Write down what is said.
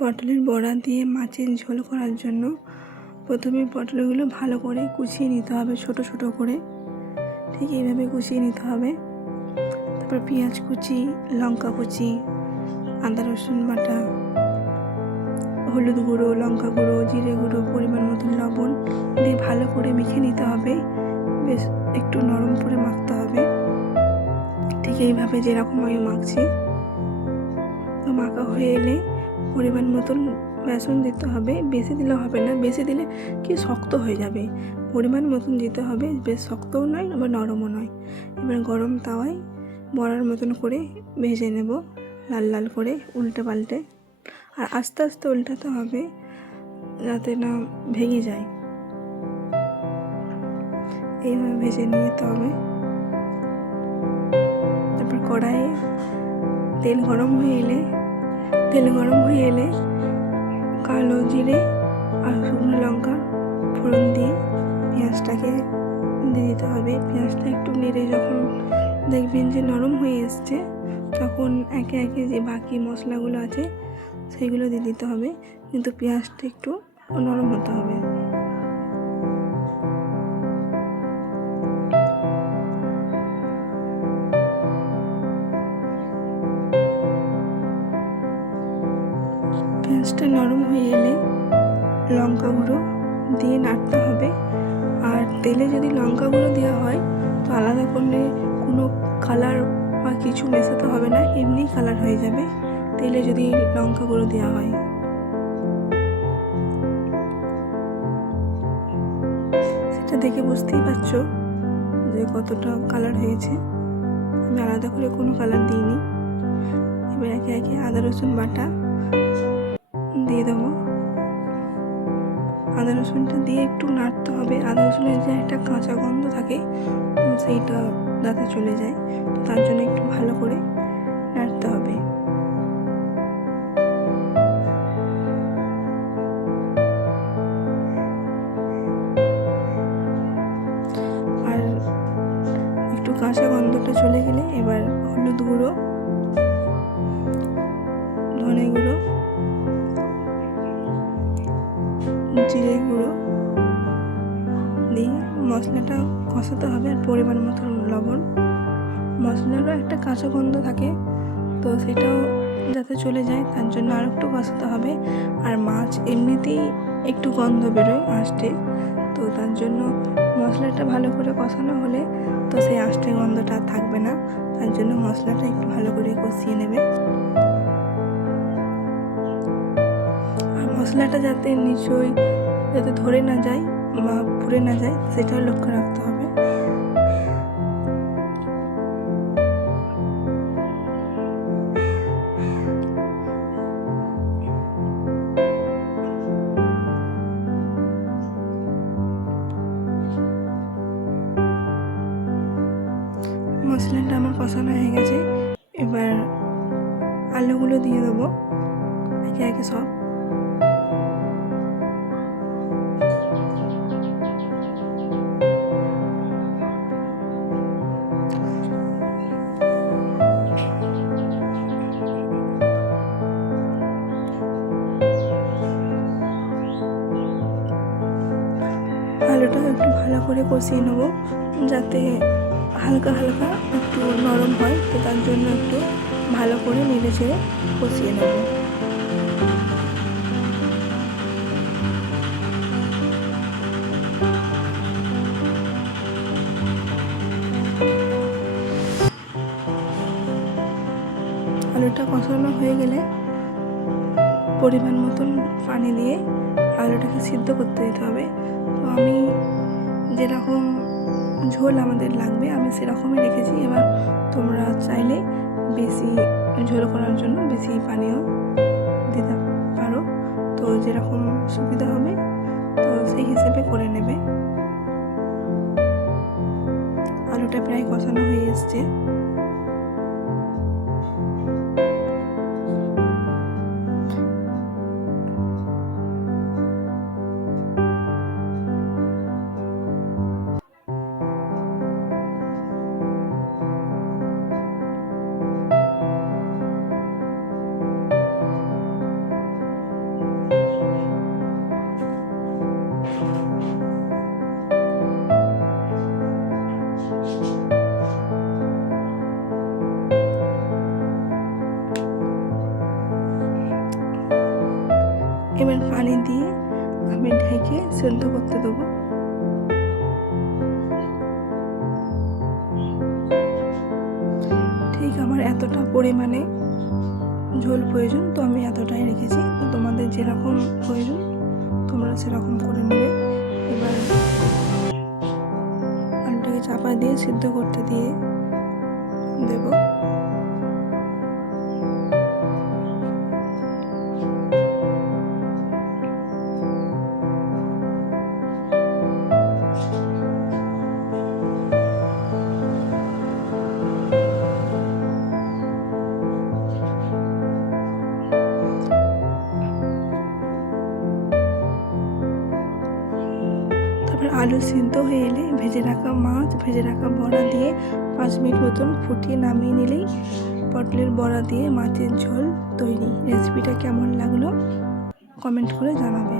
পটলের বড়া দিয়ে মাছের ঝোল করার জন্য প্রথমে পটলগুলো ভালো করে কুচিয়ে নিতে হবে, ছোট ছোট করে ঠিক এইভাবে কুচিয়ে নিতে হবে। তারপর পেঁয়াজ কুচি, লঙ্কা কুচি, আদা রসুন বাটা, হলুদ গুঁড়ো, লঙ্কা গুঁড়ো, জিরে গুঁড়ো, পরিমাণ মতন লবণ দিয়ে ভালো করে মেখে নিতে হবে। বেশ একটু নরম করে মাখতে হবে, ঠিক এইভাবে যেরকম আমি মাখছি। তো মাখা হয়ে এলে পরিমাণ মতন বেসন দিতে হবে, বেশি দিলে হবে না, বেশি দিলে কি শক্ত হয়ে যাবে। পরিমাণ মতন দিতে হবে, বেশ শক্তও নয় আবার নরমও নয়। এবার গরম তাওয়ায় বড়ার মতন করে ভেজে নেব, লাল লাল করে উল্টে পাল্টে। আর আস্তে আস্তে উল্টাতে হবে যাতে না ভেঙে যায়, এইভাবে ভেজে নিতে হবে। তারপর কড়াইয়ে তেল গরম হয়ে এলে কালো জিরে আর শুকনো লঙ্কা ফোড়ন দিয়ে পেঁয়াজটাকে দিয়ে দিতে হবে। পেঁয়াজটা একটু নেড়ে যখন দেখবেন যে নরম হয়ে এসছে, তখন একে একে যে বাকি মশলাগুলো আছে সেগুলো দিয়ে দিতে হবে, কিন্তু পেঁয়াজটা একটু নরম হতে হবে। পেঁয়াজটা নরম হয়ে এলে লঙ্কা গুঁড়ো দিয়ে নাড়তে হবে। আর তেলে যদি লঙ্কা গুঁড়ো দেওয়া হয় তো আলাদা করে কোনো কালার বা কিছু মেশাতে হবে না, এমনি কালার হয়ে যাবে তেলে যদি লঙ্কা গুঁড়ো দেওয়া হয়। সেটা দেখে বুঝতেই পারছো যে কতটা কালার হয়েছে। আমি আলাদা করে কোনো কালার দিইনি। এবার একে একে আদা রসুন বাটা দিয়ে দেবো। আদা রসুনটা দিয়ে একটু নাড়তে হবে। আদা রসুনের যে একটা কাঁচা গন্ধ থাকে তো সেইটা যাতে চলে যায়, তো তার জন্য একটু ভালো করে নাড়তে হবে। আর একটু কাঁচা গন্ধটা চলে গেলে এবার হলুদ গুঁড়ো, ধনে গুঁড়ো, জিরে গুঁড়ো দিয়ে মশলাটা কষাতে হবে। আর পরিমাণ মতো লবণ। মশলারও একটা কাঁচা গন্ধ থাকে, তো সেটাও যাতে চলে যায় তার জন্য আর একটু কষাতে হবে। আর মাছ এমনিতেই একটু গন্ধ বেরোয় আঁশটে, তো তার জন্য মশলাটা ভালো করে কষানো হলে তো সেই আঁশটে গন্ধটা থাকবে না। তার জন্য মশলাটা একটু ভালো করে কষিয়ে নেবে। আর মশলাটা যাতে নিশ্চয়ই যাতে ধরে না যায় বা পুড়ে না যায় সেটাও লক্ষ্য রাখতে হবে। মশলাটা আমার কষানো হয়ে গেছে, এবার আলুগুলো দিয়ে দেবো একে একে সব। আলুটা একটু ভালো করে কষিয়ে নেবো যাতে হালকা হালকা একটু নরম হয়, তো তার জন্য একটু ভালো করে নেড়ে চেড়ে কষিয়ে নেব। আলুটা কষানো হয়ে গেলে পরিমাণ মতন পানি দিয়ে আলুটাকে সিদ্ধ করতে দিতে হবে। তো আমি যেরকম ঝোল আমাদের লাগবে আমি সেরকমই রেখেছি। এবার তোমরা চাইলে বেশি ঝোল করার জন্য বেশি পানিও দিতে পারো, তো যেরকম সুবিধা হবে তো সেই হিসেবে করে নেবে। আলুটা প্রায় কষানো হয়ে এসছে। এবার পানি দিয়ে আমি ঢেকে সেদ্ধ করতে দেবো। ঠিক আমার এতটা পরিমাণে ঝোল প্রয়োজন, তো আমি এতটাই রেখেছি। তো তোমাদের যেরকম প্রয়োজন তোমরা সেরকম করে নেবে। এবার আলুটাকে চাপা দিয়ে সিদ্ধ করতে দিয়ে দেব। তারপর আলু সিদ্ধ হয়ে এলে ভেজে রাখা মাছ, ভেজে রাখা বড়া দিয়ে 5 মিনিট মতন ফুটিয়ে নামিয়ে নিলেই পটলের বড়া দিয়ে মাছের ঝোল তৈরি। রেসিপিটা কেমন লাগলো কমেন্ট করে জানাবে।